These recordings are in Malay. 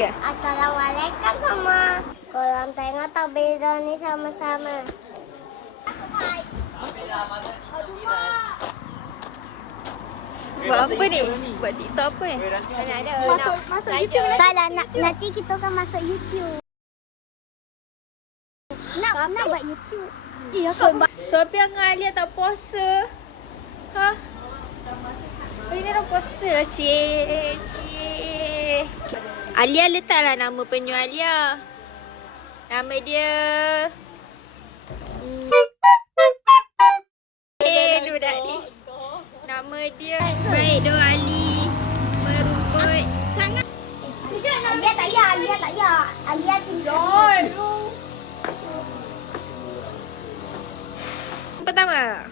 Assalamualaikum semua. Korang tengok tak beza ni sama-sama. Buat apa ni? Buat TikTok apa ni? Masuk YouTube. Taklah, nanti kita akan masuk YouTube. Nak buat YouTube. Iya kak. Sophia dengan Alia tak puasa. Ha? Hari ni dah puasa lah cik. Alia letaklah nama penyu Alia. Nama dia budak ni. Nama dia Baik Doa Ali Merumput. Alia tak ya. Alia tinggal. Pertama.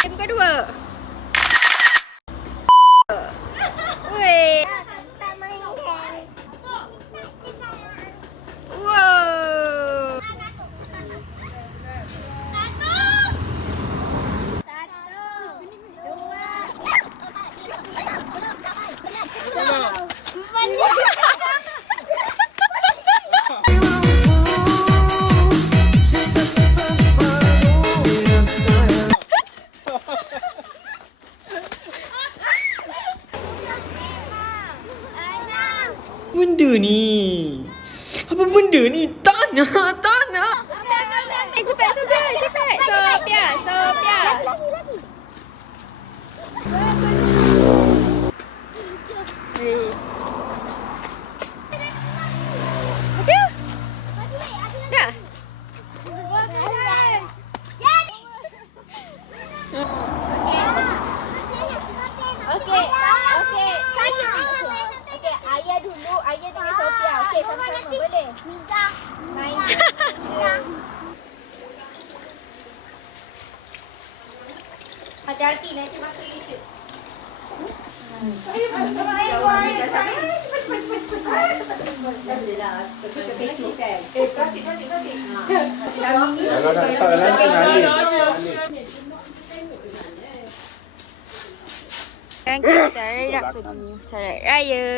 Game kedua. Weh. Wow. Benda ni? Apa benda ni? Tak nak. Cepat. Sophia. Hei. Sophia. Dah. Okey. Ayah dulu, Ayah dengan Sophia. Okey, sama-sama boleh. Main. Hati-hati nanti masuk YouTube. Kalau nak letak dalam tu ngalih. Sekarang kita nak pergi solat raya.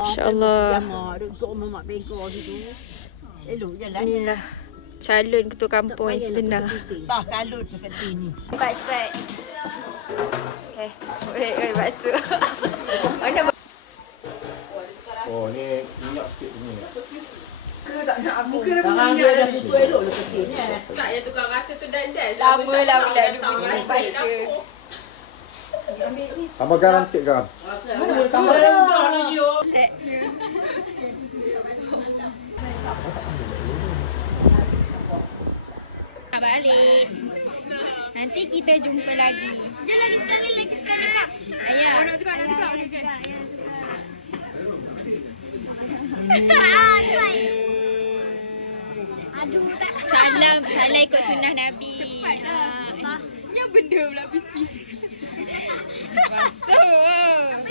InsyaAllah. Inilah calon ketua kampung yang sebenar. Tak kalut dekat sini. Cepat. Okay. Wait, basuh. Mana Oh, ni minyak sikit ni. Tangan dia dah buka elok dekat sini. Tak, yang tukang rasa tu dan-dan. lama lah pula dia punya baca. Tambah garam sikit garam. Mana boleh tambah garam lagi yo. Nak balik. Nanti kita jumpa lagi. Dia lagi sekali kak. Ayah. Nak tukar. Aduh, tak. Salam ikut sunnah Nabi. Cepatlah. Yang benda pula bis-bis. Basuh.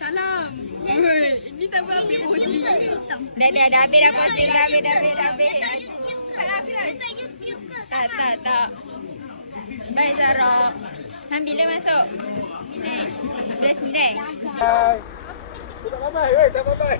Salam. Oi, ini tak boleh ambil emoji. Dah habis dah posting dah habis. Tak. Baik Zara. Han bila masuk? 9. Dah 9. Tak bye-bye.